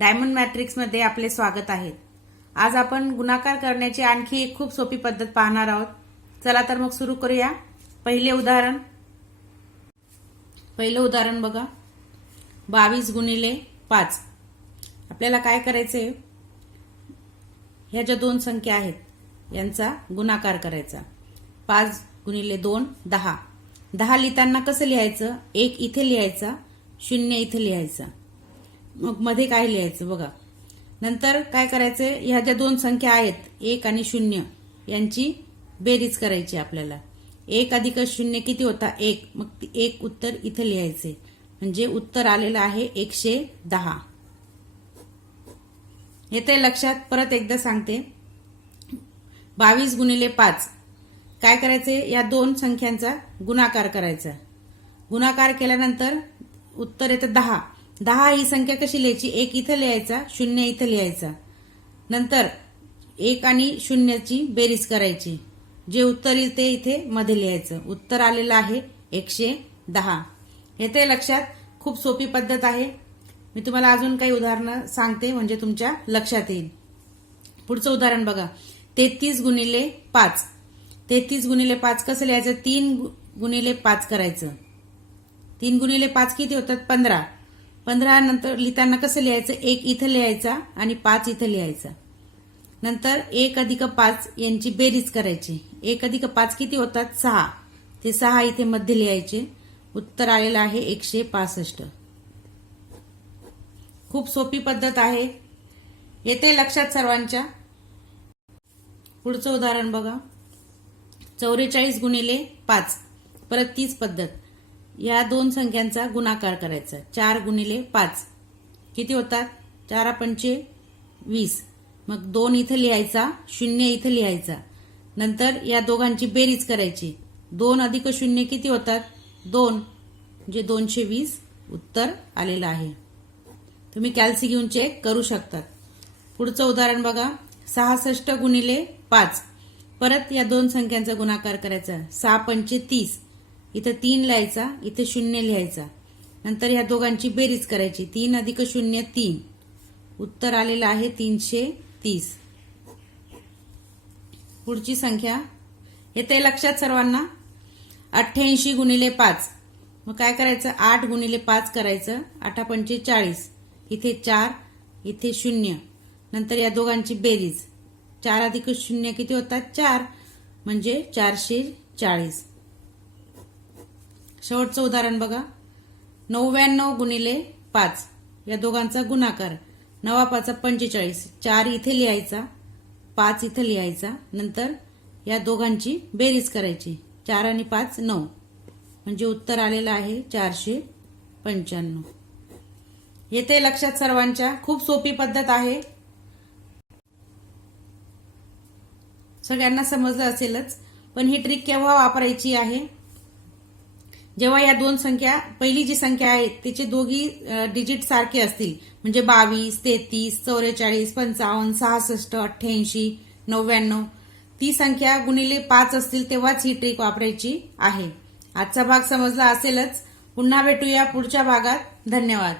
Diamond मॅट्रिक्समध्ये आपले स्वागत आहे। आज आपण गुणाकार करण्याची आणखी एक खूप सोपी पद्धत पाहणार आहोत। चला तर मग सुरू करूया। पहिले उदाहरण बघा, 22 गुणिले 5। आपल्याला काय करायचंय, ह्या ज्या दोन संख्या आहेत यांचा गुणाकार करायचा। 5 गुणिले 2 10। 10 लिहिताना कसं लिहायचं, 1 इथे लिहायचा, 0 इथे लिहायचा, मग मध्ये काय लिहायचं बघा। नंतर काय करायचं, ह्या ज्या दोन संख्या आहेत 1 आणि 0 यांची बेरीज करायची आपल्याला। 1 अधिक 0 किती होता, 1, मग 1 उत्तर इथे लिहायचे, म्हणजे उत्तर आलेलं आहे 110। येते लक्षात, परत एकदा सांगते। 22 गुणिले 5 काय करायचे, या दोन संख्यांचा गुणाकार करायचा। गुणाकार केल्यानंतर उत्तर येतं 10। 10 ही संख्या कशी लिहायची, 1 इथे लिहायचा, 0 इथे लिहायचा, नंतर 1 आणि 0 ची बेरीज करायची, जे उत्तर येईल ते इथे मध्ये लिहायचं। उत्तर आलेलं आहे 110। येते लक्षात, खूप सोपी पद्धत आहे। मी तुम्हाला अजून काही उदाहरणं सांगते म्हणजे तुमच्या लक्षात येईल। पुढचं उदाहरण बघा, 33 गुणिले 5। 33 गुणिले 5 कसं लिहायचं, 3 गुणिले 5 करायचं। 3 गुणिले 5 किती होतात, 15। 15 नंतर लिहिताना कसं लिहायचं, 1 इथं लिहायचा आणि 5 इथं लिहायचा, नंतर 1 अधिक 5 यांची बेरीज करायची। 1 अधिक 5 किती होतात, 6, ते 6 इथे मध्ये लिहायचे। उत्तर आलेलं आहे 165। खूप सोपी पद्धत आहे, येते लक्षात सर्वांच्या। पुढचं उदाहरण बघा, 44 गुणिले 5। परत तीच पद्धत, या दोन संख्यांचा गुणाकार करायचा। 4 गुणिले 5 किती होतात, 4 पंचे 20, मग 2 इथं लिहायचा, 0 इथं लिहायचा, नंतर या दोघांची बेरीज करायची। 2 अधिक 0 किती होतात, 2, म्हणजे 220 उत्तर आलेलं आहे। तुम्ही कॅल्सी घेऊन चेक करू शकतात। पुढचं उदाहरण बघा, 66 गुणिले 5। परत या दोन संख्यांचा गुणाकार करायचा। 6 पंचे 30, इथं 3 लिहायचा, इथे 0 लिहायचा, नंतर या दोघांची बेरीज करायची। 3 अधिक 0 3, उत्तर आलेलं आहे 330। पुढची संख्या येते लक्षात सर्वांना, 88 गुणिले 5। मग काय करायचं, 8 गुणिले 5 करायचं। 8 पंचे 40, इथे 4 इथे 0, नंतर या दोघांची बेरीज। 4 अधिक 0 किती होतात, 4, म्हणजे 440। शेवटचं उदाहरण बघा, 99 गुणिले 5। या दोघांचा गुणाकार। 9 5 45, 4 इथे लिहायचा, 5 इथे लिहायचा, नंतर या दोघांची बेरीज करायची। 4 आणि 5 9, म्हणजे उत्तर आलेलं आहे 495। येते लक्षात सर्वांच्या, खूप सोपी पद्धत आहे, सगळ्यांना समजलं असेलच। पण ही ट्रिक केव्हा वापरायची आहे, जेव्हा या दोन संख्या, पहिली जी संख्या आहे तिचे दोघी डिजिट सारखे असतील, म्हणजे 22 33 44 55 66 88 99, ती संख्या गुणिले 5 असतील तेव्हाच ही ट्रिक वापरायची आहे। आजचा भाग समजला असेलच, पुन्हा भेटूया पुढच्या भागात। धन्यवाद।